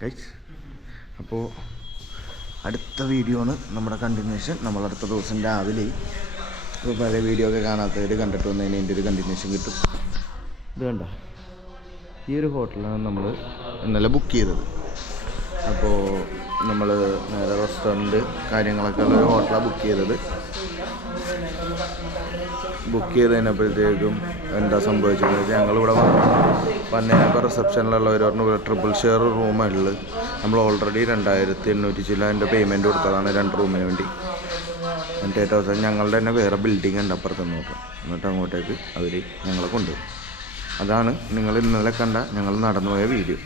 Guys അപ്പോൾ അടുത്ത video ആണ് നമ്മുടെ കണ്ടിന്യൂഷൻ നമ്മൾ അടുത്ത ദിവസം രാവിലെ പഴയ വീഡിയോ ഒക്കെ കാണാത്തവർ കണ്ടിട്ട് വന്നതിന് എന്റെ ഒരു കണ്ടിന്യൂഷൻ കിട്ടും. ഇത് കണ്ട? ഈ ഒരു ഹോട്ടലാണ് നമ്മൾ ഇന്നലെ ബുക്ക് ചെയ്തത്. അപ്പോൾ നമ്മൾ നേരെ റെസ്റ്റോറന്റ് കാര്യങ്ങളൊക്കെ ഉള്ള ഒരു ഹോട്ടലാണ് ബുക്ക് ചെയ്തത്. ബുക്ക് ചെയ്ത് കഴിഞ്ഞപ്പോഴത്തേക്കും എന്താ സംഭവിച്ചത്? ഞങ്ങളിവിടെ വന്നു വന്നതിനപ്പോൾ റിസപ്ഷനിലുള്ളവർ പറഞ്ഞു ട്രിപ്പിൾ ഷെയർ റൂമുള്ളത് നമ്മൾ ഓൾറെഡി രണ്ടായിരത്തി എണ്ണൂറ്റി ചില്ലതിന്റെ പേയ്മെന്റ് കൊടുത്തതാണ് രണ്ട് റൂമിന് വേണ്ടി. എന്നിട്ട് ഏറ്റവും അവസാനം ഞങ്ങളുടെ തന്നെ വേറെ ബിൽഡിംഗ് ഉണ്ട് അപ്പുറത്ത് നോക്കാം എന്നിട്ട് അങ്ങോട്ടേക്ക് അവർ ഞങ്ങളെ കൊണ്ടുപോയി. അതാണ് നിങ്ങൾ ഇന്നലെ കണ്ട ഞങ്ങൾ നടന്നുപോയ വീഡിയോ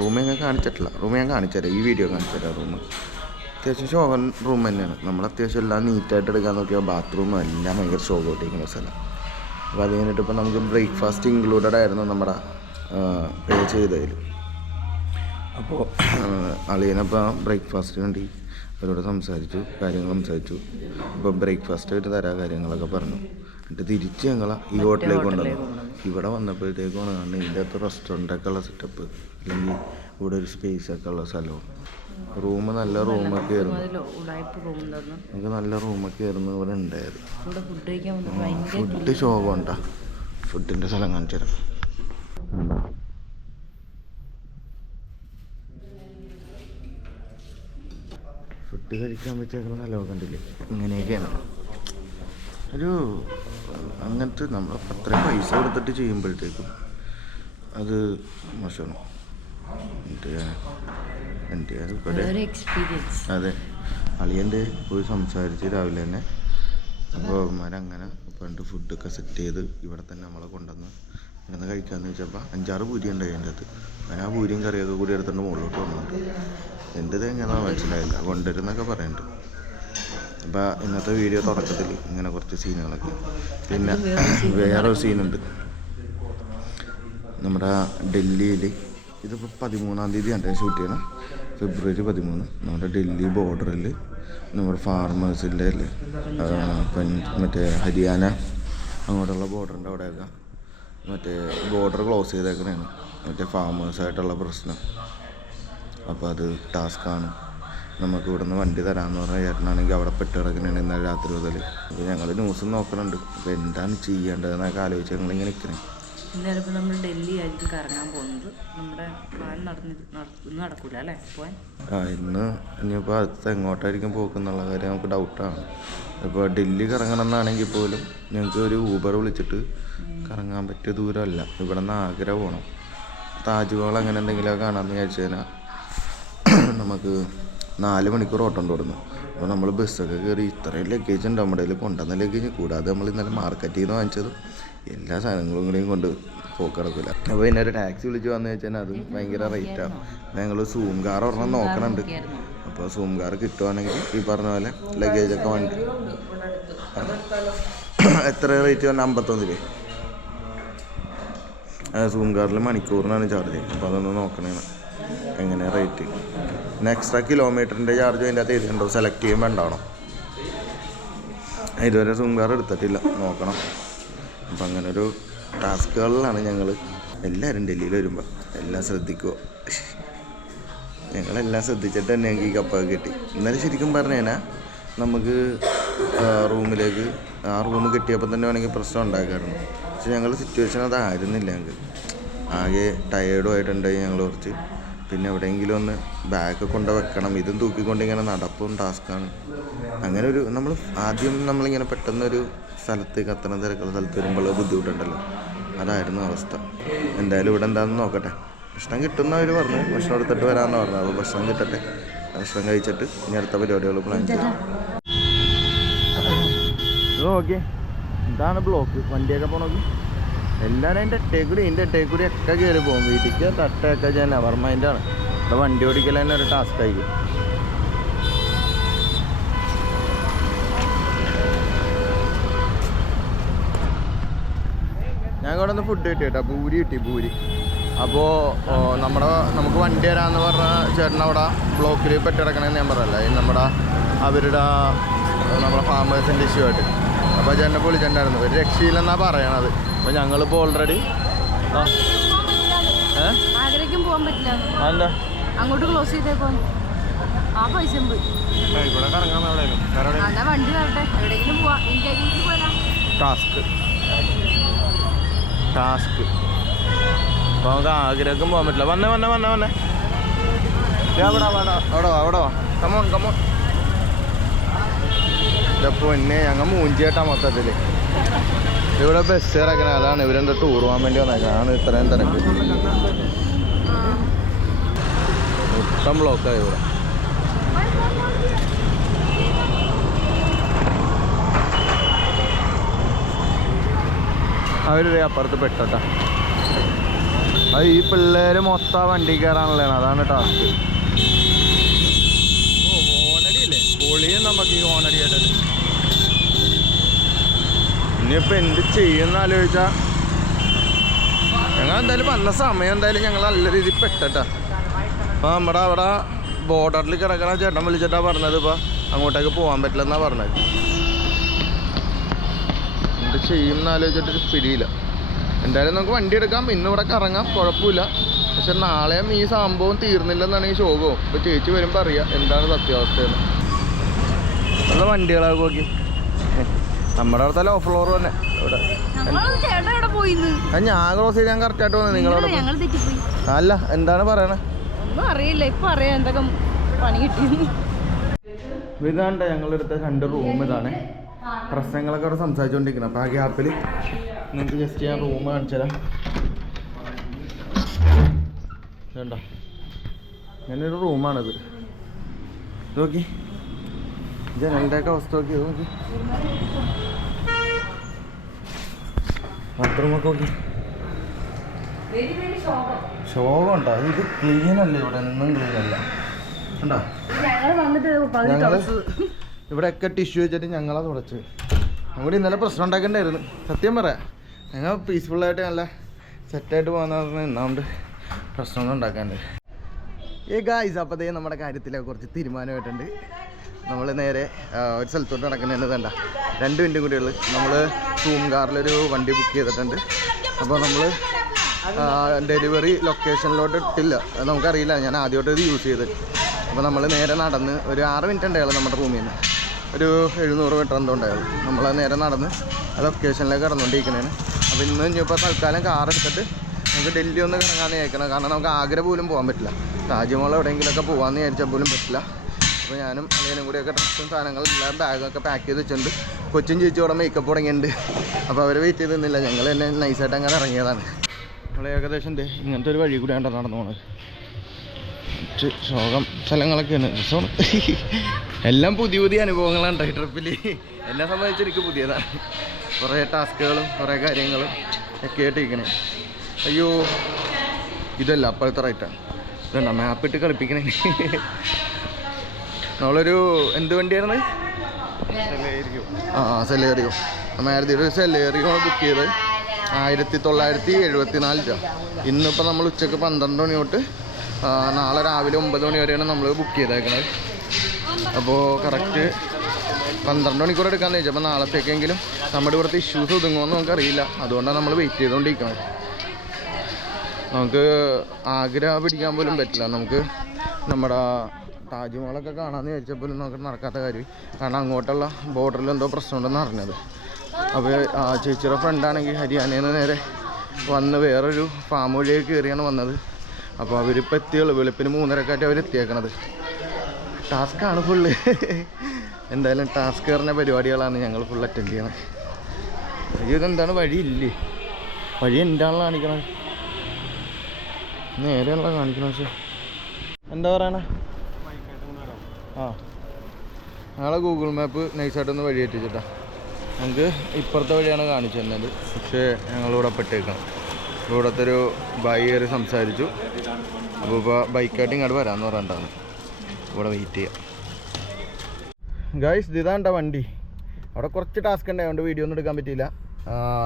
റൂം ഞാൻ കാണിച്ചിട്ടില്ല. റൂം ഞാൻ കാണിച്ചുതരാം. ഈ വീഡിയോ കാണിച്ചുതരാം റൂം അത്യാവശ്യം ഷോവൻ റൂം തന്നെയാണ്. നമ്മൾ അത്യാവശ്യം എല്ലാം നീറ്റായിട്ട് എടുക്കാൻ നോക്കിയാൽ ബാത്റൂം എല്ലാം ഭയങ്കര ശോഭമായിട്ടിരിക്കുന്ന സ്ഥലം. അപ്പോൾ അത് കഴിഞ്ഞിട്ട് ഇപ്പോൾ നമുക്ക് ബ്രേക്ക്ഫാസ്റ്റ് ഇൻക്ലൂഡഡ് ആയിരുന്നു നമ്മുടെ പേ ചെയ്തതിൽ അപ്പോൾ അളിയനപ്പോൾ ബ്രേക്ക്ഫാസ്റ്റിന് വേണ്ടി അവരോട് സംസാരിച്ചു കാര്യങ്ങൾ സംസാരിച്ചു. ഇപ്പോൾ ബ്രേക്ക്ഫാസ്റ്റ് ആയിട്ട് തരാ കാര്യങ്ങളൊക്കെ പറഞ്ഞു. എന്നിട്ട് തിരിച്ച് ഞങ്ങൾ ഈ ഹോട്ടലിലേക്ക് കൊണ്ടുവന്നു. ഇവിടെ വന്നപ്പോഴത്തേക്കാണ് കാണുന്നത് ഇതിന്റെ അകത്ത് റെസ്റ്റോറന്റൊക്കെ ഉള്ള സെറ്റപ്പ് അല്ലെങ്കിൽ ഇവിടെ ഒരു സ്പേസ് ഒക്കെ ഉള്ള സ്ഥലവും റൂം നല്ല റൂമൊക്കെ ആയിരുന്നു. നമുക്ക് നല്ല റൂമൊക്കെ ആയിരുന്നു ഇവിടെ ഉണ്ടായത് ഇവിടെ ഫുഡ് ശോഭ ഉണ്ടാ ഫുഡിന്റെ സ്ഥലം കാണിച്ചു തരാം? ഫുഡ് കഴിക്കാൻ പറ്റിയ സ്ഥലമൊക്കെ കണ്ടില്ലേ? ഇങ്ങനെയൊക്കെയാണ്. ഒരു അങ്ങനത്തെ നമ്മൾ അത്രയും പൈസ കൊടുത്തിട്ട് ചെയ്യുമ്പോഴത്തേക്കും അത് മോശമാണ്. എന്നിട്ട് ഒരു എക്സ്പീരിയൻസ് അതെ. അളിയന്റെ പോയി സംസാരിച്ച് രാവിലെ തന്നെ. അപ്പോൾ അവന്മാരങ്ങനെ പണ്ട് ഫുഡൊക്കെ സെറ്റ് ചെയ്ത് ഇവിടെ തന്നെ നമ്മളെ കൊണ്ടുവന്ന് ഇവിടുന്ന് കഴിക്കാമെന്ന് വെച്ചപ്പോൾ അഞ്ചാറ് പൂരി ഉണ്ടായി എന്റെ അടുത്ത് ഞാൻ ആ പൂരിയും കറിയൊക്കെ കൂടി എടുത്തുകൊണ്ട് മുകളിലോട്ട് വന്നിട്ടുണ്ട് എന്റെത് എങ്ങനെയാണെന്ന് മനസ്സിലായില്ല. കൊണ്ടുവരുന്നൊക്കെ പറയുന്നുണ്ട് അപ്പോൾ ഇന്നത്തെ വീഡിയോ തുടക്കത്തിൽ ഇങ്ങനെ കുറച്ച് സീനുകളൊക്കെ. പിന്നെ വേറൊരു സീനുണ്ട്. നമ്മുടെ ഡൽഹിയിൽ ഇതിപ്പോൾ പതിമൂന്നാം തീയതി ഷൂട്ട് ചെയ്യണം. ഫെബ്രുവരി പതിമൂന്ന്. നമ്മുടെ ഡൽഹി ബോർഡറിൽ നമ്മുടെ ഫാർമേഴ്സിന്റെ മറ്റേ ഹരിയാന അങ്ങോട്ടുള്ള ബോർഡറിന്റെ അവിടെയൊക്കെ മറ്റേ ബോർഡർ ക്ലോസ് ചെയ്തേക്കണേണ്. മറ്റേ ഫാമേഴ്സായിട്ടുള്ള പ്രശ്നം. അപ്പോൾ അത് ടാസ്ക്കാണ്. നമുക്ക് ഇവിടെ നിന്ന് വണ്ടി തരാമെന്ന് പറഞ്ഞ ചേട്ടനാണെങ്കിൽ അവിടെ പെട്ട് കിടക്കണേണ് ഇന്നലെ രാത്രി മുതൽ അപ്പോൾ ഞങ്ങൾ ന്യൂസ് നോക്കണുണ്ട്. അപ്പോൾ എന്താണ് ചെയ്യേണ്ടതെന്നൊക്കെ ആലോചിച്ച് ഞങ്ങളിങ്ങനെ നിൽക്കണേ ഇപ്പോൾ നമ്മൾ ഡൽഹി ആയിരിക്കും കറങ്ങാൻ പോകുന്നത്. നമ്മുടെ പ്ലാൻ നടന്നി നടക്കൂല അല്ലേ? പോവാൻ? ആ ഇന്ന് ഇനിയിപ്പോൾ അടുത്ത് എങ്ങോട്ടായിരിക്കും പോക്കെന്നുള്ള കാര്യം നമുക്ക് ഡൗട്ടാണ് ഇപ്പോൾ ഡൽഹി കറങ്ങണം എന്നാണെങ്കിൽ പോലും ഞങ്ങൾക്ക് ഒരു ഊബർ വിളിച്ചിട്ട് കറങ്ങാൻ പറ്റിയ ദൂരമല്ല. ഇവിടെ നിന്ന് ആഗ്ര പോകണം താജ്മഹൽ അങ്ങനെ എന്തെങ്കിലുമൊക്കെ കാണാമെന്ന് വിചാരിച്ചു കഴിഞ്ഞാൽ നമുക്ക് നാല് മണിക്കൂർ ഓട്ടം തുടങ്ങും അപ്പോൾ നമ്മൾ ബസ്സൊക്കെ കയറി ഇത്രയും ലഗേജ് ഉണ്ട് നമ്മുടെ കയ്യിൽ കൊണ്ടുവന്ന ലഗേജ് കൂടാതെ നമ്മൾ ഇന്നലെ മാർക്കറ്റിൽ നിന്ന് വാങ്ങിച്ചതും. എല്ലാ സാധനങ്ങളും കൂടെയും കൊണ്ട് പോക്കിടക്കില്ല അപ്പോൾ പിന്നെ ഒരു ടാക്സി വിളിച്ച് വന്നു വെച്ചാൽ അതും ഭയങ്കര റേറ്റാണ് ഞങ്ങൾ സൂം കാർ ഒരെണ്ണം നോക്കണുണ്ട്. അപ്പോൾ സൂം കാർ കിട്ടുവാണെങ്കിൽ ഈ പറഞ്ഞ പോലെ ലഗേജൊക്കെ വണ്ടി എത്ര റേറ്റ് വന്നാൽ അമ്പത്തൊന്ന് രൂപ സൂം കാറിൽ മണിക്കൂറിനാണ് ചാർജ് അപ്പോൾ അതൊന്ന് നോക്കണേ എങ്ങനെ റേറ്റ് പിന്നെ എക്സ്ട്രാ കിലോമീറ്ററിന്റെ ചാർജ് അതിന്റെ അകത്ത് എഴുതിയിട്ടുണ്ടോ. സെലക്ട് ചെയ്യാൻ വേണ്ടാണോ ഇതുവരെ സൂം കാർ എടുത്തിട്ടില്ല. നോക്കണം. അപ്പം അങ്ങനെ ഒരു ടാസ്കുകളിലാണ് ഞങ്ങൾ എല്ലാവരും ഡൽഹിയിൽ വരുമ്പോൾ എല്ലാം ശ്രദ്ധിക്കുക ഞങ്ങളെല്ലാം ശ്രദ്ധിച്ചിട്ട് തന്നെ ഞങ്ങൾക്ക് ഈ കപ്പൊക്കെ കിട്ടി. ഇന്നലെ ശരിക്കും പറഞ്ഞു കഴിഞ്ഞാൽ നമുക്ക് റൂമിലേക്ക് ആ റൂം കിട്ടിയപ്പോൾ തന്നെ വേണമെങ്കിൽ പ്രശ്നം ഉണ്ടാക്കാറുണ്ട് പക്ഷെ ഞങ്ങളുടെ സിറ്റുവേഷൻ അതായിരുന്നില്ല ഞങ്ങൾക്ക്. ആകെ ടയേർഡും ആയിട്ടുണ്ടായി ഞങ്ങൾ കുറച്ച്. പിന്നെ എവിടെയെങ്കിലും ഒന്ന് ബാഗ് കൊണ്ട് വെക്കണം. ഇതും തൂക്കിക്കൊണ്ട് ഇങ്ങനെ നടപ്പും ടാസ്ക്കാണ് അങ്ങനെ ഒരു നമ്മൾ ആദ്യം നമ്മളിങ്ങനെ പെട്ടെന്നൊരു സ്ഥലത്ത് കത്തണം തിരക്കുള്ള സ്ഥലത്ത് വരുമ്പോൾ ബുദ്ധിമുട്ടുണ്ടല്ലോ. അതായിരുന്നു അവസ്ഥ. എന്തായാലും ഇവിടെ എന്താണെന്ന് നോക്കട്ടെ. ഭക്ഷണം കിട്ടുന്ന അവർ പറഞ്ഞു. ഭക്ഷണം എടുത്തിട്ട് വരാമെന്ന് പറഞ്ഞു. അപ്പോൾ ഭക്ഷണം കിട്ടട്ടെ. ഭക്ഷണം കഴിച്ചിട്ട് ഇനി അടുത്ത പരിപാടികൾ പ്ലാൻ ചെയ്യാം. നോക്കി ഇതാണ് ബ്ലോക്ക് വണ്ടിയൊക്കെ പോണോക്കി. എല്ലാവരും എന്റെ എട്ടേക്കൂടി എന്റെ എട്ടേക്കൂടി ഒക്കെ കയറി പോകും. വീട്ടിലേക്ക് തട്ടയൊക്കെ ചെയ്യാൻ അവർ മൈൻഡാണ് ഇവിടെ വണ്ടി ഓടിക്കൽ തന്നെ ഒരു ടാസ്ക് ആയിരിക്കും. ഞാൻ ഇവിടെ ഫുഡ് കിട്ടി കേട്ടോ പൂരി കിട്ടി പൂരി അപ്പോൾ നമ്മുടെ നമുക്ക് വണ്ടി തരാമെന്ന് പറഞ്ഞ ചേട്ടൻ അവിടെ ബ്ലോക്കിൽ പെട്ടിടക്കണമെന്ന് ഞാൻ പറയല്ലേ നമ്മുടെ അവരുടെ നമ്മുടെ ഫാമേഴ്സിന്റെ ഇഷ്യൂ ആയിട്ട്. അപ്പോൾ ചെന്നെ വിളിച്ചിട്ടുണ്ടായിരുന്നു. ഒരു രക്ഷയില്ലെന്നാണ് പറയണത്. അപ്പോൾ ഞങ്ങളിപ്പോൾ ഓൾറെഡി ആഗ്രഹിക്കും പോകാൻ പറ്റില്ല. അങ്ങോട്ട് ക്ലോസ് ചെയ്തേക്കോ. ആ പൈസ പോയി ഇവിടെ കറങ്ങാൻ വണ്ടി വരട്ടെ. എവിടെയെങ്കിലും പോവാ. ടാസ്ക് ടാസ്ക് അപ്പോൾ നമുക്ക് ആഗ്രഹം പോകാൻ പറ്റില്ല. വന്നേ വന്നേ വന്നേ വന്നേ. അവിടെ അവിടെ കമോൺ കമോൺ ഇതപ്പോൾ എന്നെ ഞങ്ങൾ മൂഞ്ചിയേട്ടാ മൊത്തത്തിൽ ഇവിടെ ബസ് ഇറക്കണ അതാണ് ഇവരെന്താ ടൂർ പോകാൻ വേണ്ടി വന്നേക്കണം അതാണ് ഇത്രയും തിരക്ക്. മൊത്തം ബ്ലോക്കായി ഇവിടെ. അവർ അപ്പുറത്ത് പെട്ടട്ടാ. അത് ഈ പിള്ളേര് മൊത്തം വണ്ടി കയറാനുള്ളതാണ് അതാണ് ടാസ്ക് പൊളിയും നമുക്ക് ഈ ഓണടി ആയിട്ട് ഇനിയിപ്പോ എന്ത് ചെയ്യുന്ന ആലോചിച്ച? ഞങ്ങൾ എന്തായാലും വന്ന സമയം എന്തായാലും ഞങ്ങൾ നല്ല രീതിയിൽ പെട്ടട്ടാ അപ്പൊ നമ്മുടെ അവിടെ ബോർഡറിൽ കിടക്കണ ചേട്ടൻ വിളിച്ചിട്ടാ പറഞ്ഞത് ഇപ്പൊ അങ്ങോട്ടേക്ക് പോകാൻ പറ്റില്ലെന്നാ പറഞ്ഞത്. എന്ത് ചെയ്യും എന്ന് ആലോചിച്ചിട്ടൊരു പിടിയില്ല. എന്തായാലും നമുക്ക് വണ്ടി എടുക്കാം. ഇന്ന് ഇവിടെ കറങ്ങാം. കുഴപ്പമില്ല. പക്ഷെ നാളെയും ഈ സംഭവം തീർന്നില്ലെന്നാണ് ഈ ശോകവും. ഇപ്പൊ ചേച്ചി വരുമ്പോൾ അറിയാം. എന്താണ് സത്യാവസ്ഥയെന്ന്. നല്ല വണ്ടികളാ നോക്കി നമ്മുടെ അടുത്തല്ല ഓഫ് ഫ്ലോർ തന്നെ. ഇവിടെ. ഞാൻ ക്രോസ് ചെയ്ത് ഞാൻ കറക്റ്റ് ആയിട്ട് വന്നു. നിങ്ങളോട് അല്ല എന്താണ് പറയണേ? അറിയില്ല. ഇപ്പൊ അറിയാം എന്തൊക്കെ പണി കിട്ടി ഇതാണ്ട ഞങ്ങളെടുത്ത രണ്ട് റൂം ഇതാണ്. പ്രശ്നങ്ങളൊക്കെ അവിടെ സംസാരിച്ചുകൊണ്ടിരിക്കണം അപ്പോൾ ആ ഗ്യാപ്പിൽ നിങ്ങൾക്ക് ജസ്റ്റ് ഞാൻ റൂം കാണിച്ചു തരാം വേണ്ട ഞാനൊരു റൂമാണിത് നോക്കി. ജനലിന്റെയൊക്കെ അവസ്ഥ നോക്കി നോക്കി. ബാത്റൂമൊക്കെ നോക്കി. ശോഭമുണ്ടോ ഇത് ക്ലീൻ അല്ല? ഇവിടെ ഒന്നും ക്ലീൻ അല്ല. ഉണ്ടോ ഞങ്ങൾ ഇവിടെയൊക്കെ ടിഷ്യൂ വെച്ചിട്ട് ഞങ്ങളാ തുടച്ച് ഞങ്ങളുടെ ഇന്നലെ പ്രശ്നം ഉണ്ടാക്കണ്ടായിരുന്നു. സത്യം പറയാം. ഞങ്ങൾ പീസ്ഫുള്ളായിട്ട് നല്ല സെറ്റായിട്ട് പോകുന്ന നിന്നുകൊണ്ട് പ്രശ്നമൊന്നും ഉണ്ടാക്കാണ്ട്. ഏ ഗായ്സ് അപ്പോൾ ദേ നമ്മുടെ കാര്യത്തിലൊക്കെ കുറച്ച് തീരുമാനമായിട്ടുണ്ട്. നമ്മൾ നേരെ ഒരു സ്ഥലത്തോട്ട് നടക്കുന്നതിന് വേണ്ട രണ്ട് മിനിറ്റും കൂടി ഉള്ളു. നമ്മൾ സൂം കാറിലൊരു വണ്ടി ബുക്ക് ചെയ്തിട്ടുണ്ട്. അപ്പോൾ നമ്മൾ ഡെലിവറി ലൊക്കേഷനിലോട്ട് ഇട്ടില്ല. നമുക്കറിയില്ല. ഞാൻ ആദ്യമായിട്ട് ഇത് യൂസ് ചെയ്ത് അപ്പോൾ നമ്മൾ നേരെ നടന്ന് ഒരു ആറ് മിനിറ്റ് ഉണ്ടായുള്ളൂ നമ്മുടെ റൂമിൽ നിന്ന് ഒരു എഴുന്നൂറ് മീറ്റർ എന്തോ ഉണ്ടായുള്ളൂ നമ്മൾ നേരെ നടന്ന് ആ ലൊക്കേഷനിലേക്ക് കടന്നുകൊണ്ടിരിക്കണേന് അപ്പോൾ ഇന്ന് ഇനിയിപ്പോൾ തൽക്കാലം കാർ എടുത്തിട്ട് നമുക്ക് ഡൽഹി ഒന്ന് കറങ്ങാമെന്ന് വിചാരിക്കണം. കാരണം നമുക്ക് ആഗ്ര പോലും പോകാൻ പറ്റില്ല. താജ്മഹൽ എവിടെയെങ്കിലുമൊക്കെ പോകാമെന്ന് വിചാരിച്ചാൽ പോലും പറ്റില്ല. അപ്പോൾ ഞാനും അളിയനും കൂടിയൊക്കെ ഡ്രസ്സും സാധനങ്ങളും എല്ലാം ബാഗൊക്കെ പാക്ക് ചെയ്ത് വെച്ചിട്ടുണ്ട്. കൊച്ചും ചേച്ചി അവിടെ മേക്കപ്പ് തുടങ്ങിയിട്ടുണ്ട്. അപ്പോൾ അവർ വെയിറ്റ് ചെയ്ത് നിന്നില്ല. ഞങ്ങൾ തന്നെ നൈസായിട്ട് അങ്ങനെ ഇറങ്ങിയതാണ്. നമ്മൾ ഏകദേശം ദേ ഇങ്ങനത്തെ ഒരു വഴി കൂടിയാണ് നടന്നു കുറച്ച് ശോകം സ്ഥലങ്ങളൊക്കെയാണ്. സോ എല്ലാം പുതിയ പുതിയ അനുഭവങ്ങളാണ് ഈ ട്രിപ്പിൽ എന്നെ സംബന്ധിച്ച് എനിക്ക് പുതിയതാണ്. കുറേ ടാസ്കുകളും കുറേ കാര്യങ്ങളും ഒക്കെ ആയിട്ടിരിക്കണേ. അയ്യോ ഇതല്ല അപ്പോഴത്തെ റൈറ്റാണ് ഇതുണ്ട മാപ്പിട്ട് കളിപ്പിക്കണേ. നമ്മളൊരു എന്ത് വണ്ടിയായിരുന്നു? ആ സെലേറിയോ. മാരുതിയുടെ ഒരു സെലേറിയോ ബുക്ക് ചെയ്ത് ആയിരത്തി തൊള്ളായിരത്തി എഴുപത്തി നാല് രൂപ. ഇന്നിപ്പോൾ നമ്മൾ ഉച്ചയ്ക്ക് പന്ത്രണ്ട് മണി തൊട്ട് നാളെ രാവിലെ ഒമ്പത് മണി വരെയാണ് നമ്മൾ ബുക്ക് ചെയ്തേക്കുന്നത് അപ്പോൾ കറക്റ്റ് പന്ത്രണ്ട് മണിക്കൂർ എടുക്കാമെന്ന് ചോദിച്ചു. അപ്പോൾ നാളത്തേക്കെങ്കിലും നമ്മുടെ ഇവിടുത്തെ ഇഷ്യൂസ് ഒതുങ്ങുമെന്ന് നമുക്കറിയില്ല. അതുകൊണ്ടാണ് നമ്മൾ വെയിറ്റ് ചെയ്തുകൊണ്ടിരിക്കുന്നത് നമുക്ക് ആഗ്ര പിടിക്കാൻ പോലും പറ്റില്ല. നമുക്ക് നമ്മുടെ താജ്മഹലൊക്കെ കാണാമെന്ന് വിചാരിച്ചാൽ പോലും നമുക്ക് നടക്കാത്ത കാര്യം. കാരണം അങ്ങോട്ടുള്ള ബോർഡറിൽ എന്തോ പ്രശ്നമുണ്ടെന്ന് അറിഞ്ഞത്. അപ്പോൾ ആ ചേച്ചിയുടെ ഫ്രണ്ടാണെങ്കിൽ ഹരിയാനയിൽ നിന്ന് നേരെ വന്ന് വേറൊരു ഫാം വഴിയൊക്കെ കയറിയാണ് വന്നത്. അപ്പോൾ അവരിപ്പോൾ എത്തിയുള്ളൂ. വെളുപ്പിന് മൂന്നരക്കായിട്ട് അവർ എത്തിയേക്കണത്. ടാസ്ക്കാണ് ഫുള്ള് എന്തായാലും ടാസ്ക് പറഞ്ഞ പരിപാടികളാണ് ഞങ്ങൾ ഫുൾ അറ്റൻഡ് ചെയ്യണത്. അയ്യോ ഇതെന്താണ്? വഴിയില്ലേ? വഴി എന്താണല്ലോ കാണിക്കണത്. നേരെയുള്ള കാണിക്കണ പക്ഷേ. എന്താ പറയണേ? ആ. ഞങ്ങളെ ഗൂഗിൾ മാപ്പ് നൈസായിട്ടൊന്ന് വഴി എത്തിച്ചിട്ടാ നമുക്ക് ഇപ്പുറത്തെ വഴിയാണ് കാണിച്ചു തന്നത്. പക്ഷേ ഞങ്ങളിവിടെ പെട്ടേക്കണം. ഇവിടുത്തെ ഒരു ബൈ കയറി സംസാരിച്ചു. അപ്പോൾ ഇപ്പോൾ ബൈക്കായിട്ട് ഇങ്ങോട്ട് വരാമെന്ന് പറഞ്ഞിട്ടാണ്. ഇവിടെ വെയിറ്റ് ചെയ്യാം. ഗൈസ് ഇതാണ്ട വണ്ടി. അവിടെ കുറച്ച് ടാസ്ക് ഉണ്ടായതുകൊണ്ട് വീഡിയോ ഒന്നും എടുക്കാൻ പറ്റിയില്ല.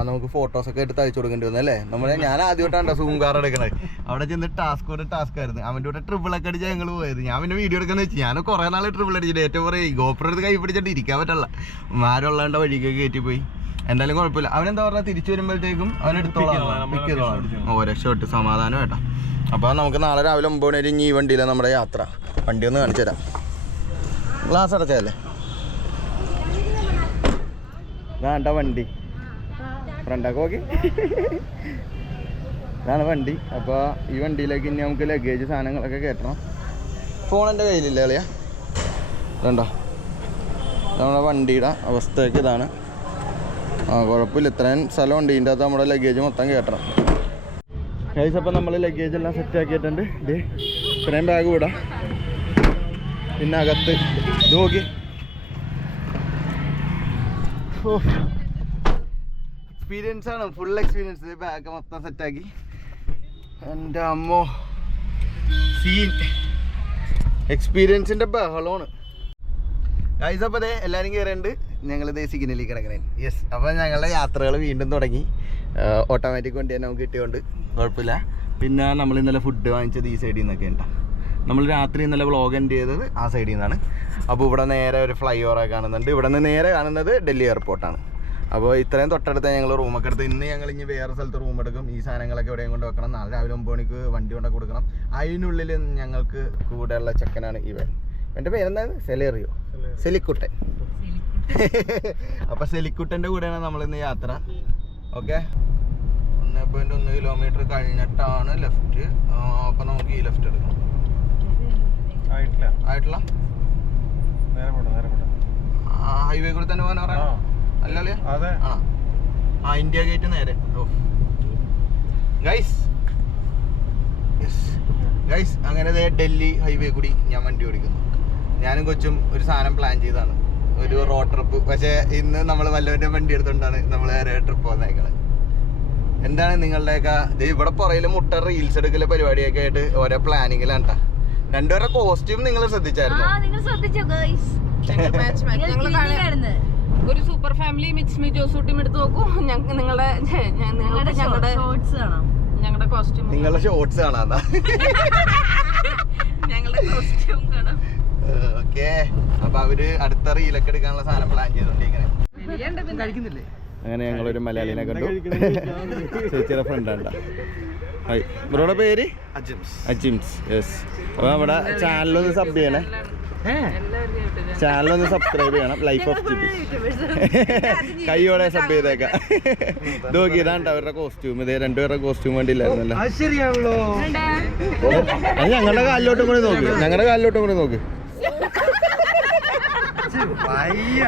നമുക്ക് ഫോട്ടോസൊക്കെ എടുത്ത് അയച്ചു കൊടുക്കേണ്ടി വന്നു അല്ലേ? നമ്മളെ ഞാൻ ആദ്യമായിട്ടാണ് സൂം കാർ എടുക്കണത്. അവിടെ ചെന്ന് ടാസ്ക് ഒരു ടാസ്ക് ആയിരുന്നു. അവന്റെ കൂടെ ട്രിപ്പിൾ ഒക്കെ അടിച്ചാൽ ഞങ്ങൾ പോയത്. ഞാൻ പിന്നെ വീഡിയോ എടുക്കുന്ന വെച്ച് ഞാൻ കുറേ നാൾ ട്രിപ്പിൾ അടിച്ചിട്ട് ഏറ്റവും കുറേ ഗോപ്രം എടുത്ത് കൈ പിടിച്ചിട്ട് ഇരിക്കാൻ പറ്റില്ല മാരുള്ളവന്റെ വഴിക്കൊക്കെ കയറ്റി പോയി. എന്തായാലും കുഴപ്പമില്ല. അവനെന്താ എന്താ പറഞ്ഞാൽ തിരിച്ചു വരുമ്പോഴത്തേക്കും അവൻ എടുത്തോളാം. പിക്ക് ചെയ്തോളാം. ഓ രക്ഷപ്പെട്ട് സമാധാനം കേട്ടോ. അപ്പോൾ നമുക്ക് നാളെ രാവിലെ ഒമ്പത് മണി ഇനി ഈ വണ്ടിയിലാണ് നമ്മുടെ യാത്ര. വണ്ടി ഒന്ന് കാണിച്ചു തരാം. ഗ്ലാസ് അടച്ചതല്ലേ? വേണ്ട വണ്ടി. ഫ്രണ്ടൊക്കെ നോക്കി. ഇതാണ് വണ്ടി. അപ്പോൾ ഈ വണ്ടിയിലേക്ക് ഇനി നമുക്ക് ലഗേജ് സാധനങ്ങളൊക്കെ കയറ്റണം. ഫോൺ എന്റെ കയ്യിലില്ല കളിയാ വേണ്ട നമ്മുടെ വണ്ടിയുടെ അവസ്ഥയൊക്കെ ഇതാണ്. ആ കുഴപ്പമില്ല. ഇത്രയും സ്ഥലമുണ്ട് ഇതിന്റെ അകത്ത് നമ്മുടെ ലഗേജ് മൊത്തം കയറ്റണം. ഗൈസ് അപ്പം നമ്മൾ ലഗേജ് എല്ലാം സെറ്റ് ആക്കിയിട്ടുണ്ട്. ഇത് ഇത്രയും ബാഗ് വിടാം പിന്നെ അകത്ത് ഇത് നോക്കി. എക്സ്പീരിയൻസ് ആണ്. ഫുൾ എക്സ്പീരിയൻസ് ബാഗ് മൊത്തം സെറ്റാക്കി എന്റെ അമ്മോ. സീൻ എക്സ്പീരിയൻസിന്റെ ബഹളമാണ്. ഗൈസ് അപ്പോൾ അതെ എല്ലാവരും കയറുന്നുണ്ട് ഞങ്ങൾ ഇതേ സിഗ്നലിൽ കിടക്കണേ. യെസ് അപ്പോൾ ഞങ്ങളുടെ യാത്രകൾ വീണ്ടും തുടങ്ങി. ഓട്ടോമാറ്റിക് വണ്ടി തന്നെ നമുക്ക് കിട്ടിയോണ്ട് കുഴപ്പമില്ല. പിന്നെ നമ്മൾ ഇന്നലെ ഫുഡ് വാങ്ങിച്ചത് ഈ സൈഡിൽ നിന്നൊക്കെ ഉണ്ടാ നമ്മൾ രാത്രി ഇന്നലെ വ്ളോഗ് എൻഡ് ചെയ്തത് ആ സൈഡിൽ നിന്നാണ്. അപ്പോൾ ഇവിടെ നേരെ ഒരു ഫ്ലൈ ഓവറൊക്കെ കാണുന്നുണ്ട്. ഇവിടെ നിന്ന് നേരെ കാണുന്നത് ഡൽഹി എയർപോർട്ടാണ് അപ്പോൾ ഇത്രയും തൊട്ടടുത്ത് ഞങ്ങൾ റൂമൊക്കെ എടുത്ത് ഇന്ന് ഞങ്ങൾ ഇനി വേറെ സ്ഥലത്ത് റൂം എടുക്കും. ഈ സാധനങ്ങളൊക്കെ എവിടെയും കൊണ്ട് വെക്കണം. നാളെ രാവിലെ ഒമ്പത് മണിക്ക് വണ്ടി കൊണ്ട് കൊടുക്കണം. അതിനുള്ളിൽ ഞങ്ങൾക്ക് കൂടെയുള്ള ചെക്കനാണ് ഇവൻ. എന്റെ പേരെന്താണ്? സെലേറിയോ. സെലിക്കുട്ടൻ. അപ്പം സെലിക്കുട്ടന്റെ കൂടെയാണ് നമ്മൾ ഇന്ന് യാത്ര. ഓക്കെ? ഒന്നേ പോയിന്റ് ഒന്ന് കിലോമീറ്റർ കഴിഞ്ഞിട്ടാണ് ലെഫ്റ്റ് അപ്പം നമുക്ക് ഈ ലെഫ്റ്റ് എടുക്കണം ആയിട്ടില്ല. പോട്ടെ ഹൈവേ കൂടെ തന്നെ പോകാൻ പറയാം ആ. അതെ. ആണോ ആ ഇന്ത്യ ഗേറ്റ് നേരെ. ഗൈസ് ഗൈസ് അങ്ങനെ ദേ ഡൽഹി ഹൈവേ കൂടി ഞാൻ വണ്ടി ഓടിക്കുന്നു. ഞാനും കൊച്ചും ഒരു സാധനം പ്ലാൻ ചെയ്താണ് ഒരു റോഡ് ട്രിപ്പ് പക്ഷേ ഇന്ന് നമ്മൾ വല്ലവന്റെ വണ്ടി എടുത്തുകൊണ്ടാണ് നമ്മൾ വേറെ ട്രിപ്പ് വന്നേക്കണത് എന്താണ് നിങ്ങളുടെയൊക്കെ? ദേ ഇവിടെ പുറയിൽ മുട്ട റീൽസ് എടുക്കല പരിപാടിയൊക്കെ ആയിട്ട് ഓരോ പ്ലാനിങ്ങിലാണ്. രണ്ടുപേരുടെ കോസ്റ്റ്യൂം നിങ്ങൾ ശ്രദ്ധിച്ചായിരുന്നു? ഞങ്ങൾ ഒരു സൂപ്പർ ഫാമിലി മിക്സ് മീ ജോസൂട്ടിയും എടുത്ത് നോക്കൂ. നിങ്ങളുടെ നിങ്ങളുടെ ഞങ്ങളുടെ ഷോർട്സ് കാണാം. ഞങ്ങളുടെ കോസ്റ്റ്യൂം നിങ്ങളുടെ ഷോർട്സ് കാണാം ഞങ്ങളുടെ കോസ്റ്റ്യൂം കാണാം. ഓക്കെ. അപ്പൊ അവർ അടുത്ത റീലൊക്കെ എടുക്കാനുള്ള സാധനം പ്ലാൻ ചെയ്തോണ്ടിരിക്കണേ. അങ്ങനെ ഞങ്ങളൊരു മലയാളിനെ കണ്ടു. ചേച്ചിയുടെ ഫ്രണ്ടാണ്ട ബ്രോയുടെ പേര്? അജിംസ്. അജിംസ്. യെസ് അപ്പോൾ നമ്മുടെ ചാനലൊന്ന് സബ് ചെയ്യണേ. ചാനലൊന്ന് സബ്സ്ക്രൈബ് ചെയ്യണം. ലൈഫ് ഓഫ് ജിബി കൈയോടെ സബ് ചെയ്തേക്കാം. നോക്കി ഇതാണ്ട് അവരുടെ കോസ്റ്റ്യൂം ഇതേ രണ്ടുപേരുടെ കോസ്റ്റ്യൂം വേണ്ടിയില്ലായിരുന്നല്ലോ അത് ഞങ്ങളുടെ കാലിലോട്ടും കൂടി നോക്ക്. ഞങ്ങളുടെ കാലിലോട്ടും കൂടി നോക്ക്. വയ്യ.